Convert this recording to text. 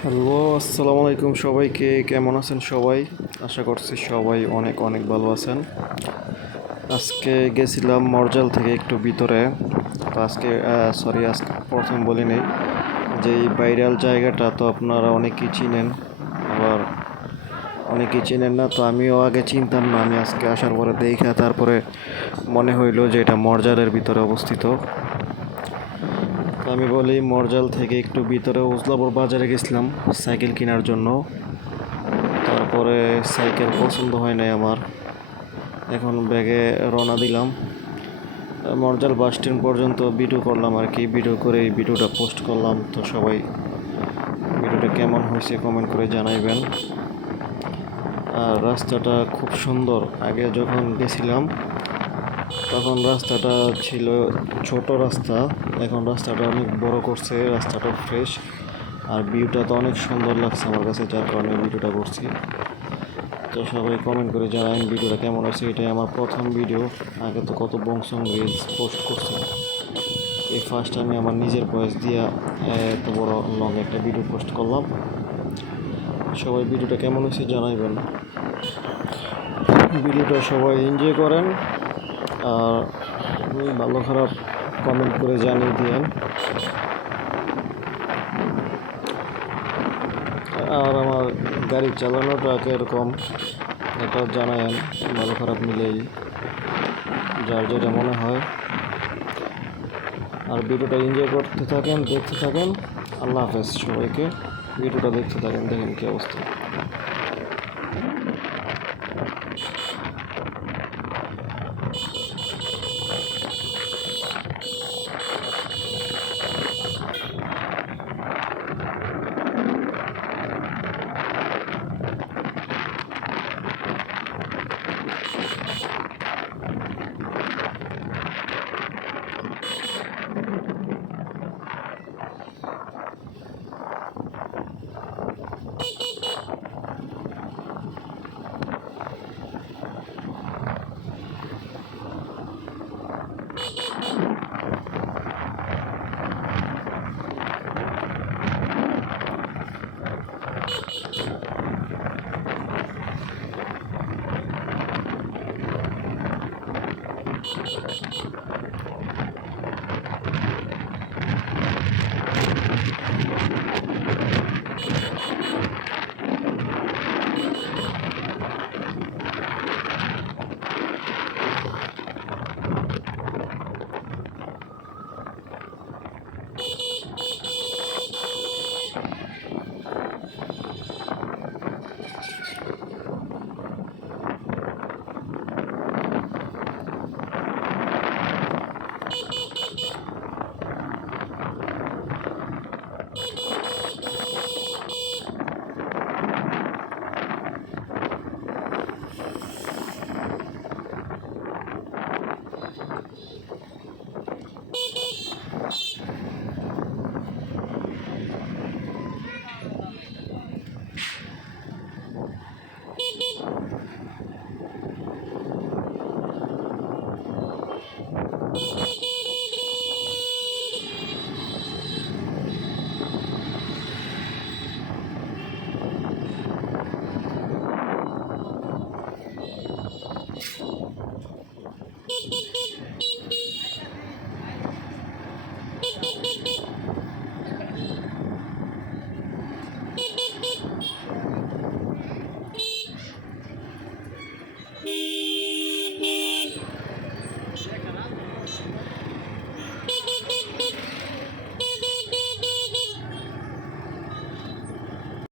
Hello, আসসালামু আলাইকুম সবাইকে। কেমন আছেন সবাই? আশা করছি সবাই অনেক অনেক ভালো আছেন। আজকে গেছিলাম মরজাল থেকে একটু ভিতরে। তো আজকে প্রথম বলি নেই যে এই ভাইরাল জায়গাটা তো আপনারা অনেকেই চিনেন, আবার অনেকেই চিনেন না। তো আমিও আগে চিনতাম না, আমি আজকে আসার পরে দেখা তারপরে মনে হইলো যে এটা মরজালের ভিতরে অবস্থিত। তো আমি বলি মরজাল থেকে একটু ভিতরে উজলাপুর বাজারে গেছিলাম সাইকেল কেনার জন্য। তারপরে সাইকেল পছন্দ হয় নাই আমার। এখন ব্যাগে রওনা দিলাম। মরজাল বাস স্ট্যান্ড পর্যন্ত ভিডিও করলাম আর কি, ভিডিও করে এই ভিডিওটা পোস্ট করলাম। তো সবাই ভিডিওটা কেমন হয়েছে কমেন্ট করে জানাইবেন। আর রাস্তাটা খুব সুন্দর। আগে যখন গেছিলাম তখন রাস্তাটা ছিল ছোট রাস্তা, এখন রাস্তাটা অনেক বড় করছে, রাস্তাটা ফ্রেশ। আর ভিউটা তো অনেক সুন্দর লাগছে আমার কাছে, যার কারণে ভিডিওটা করছি। তো সবাই কমেন্ট করে জানাবেন ভিডিওটা কেমন হয়েছে। এটাই আমার প্রথম ভিডিও, আগে তো কত বংসং রিলস পোস্ট করছি। এই ফার্স্ট আমি আমার নিজের ভয়েস দিয়ে এত বড় লং একটা ভিডিও পোস্ট করলাম। সবাই ভিডিওটা কেমন হয়েছে জানাইবেন। ভিডিওটা সবাই এনজয় করেন, আর ভালো খারাপ কমেন্ট করে জানিয়ে দিয়েন। আর আমার গাড়ি চালানোটা কীরকম এটা জানায়েন, ভালো খারাপ মিলেই যার যেটা মনে হয়। আর ভিডিওটা এনজয় করতে থাকেন, দেখতে থাকেন। আল্লাহ হাফেজ সবাইকে। ভিডিওটা দেখতে থাকেন, দেখেন কী অবস্থা।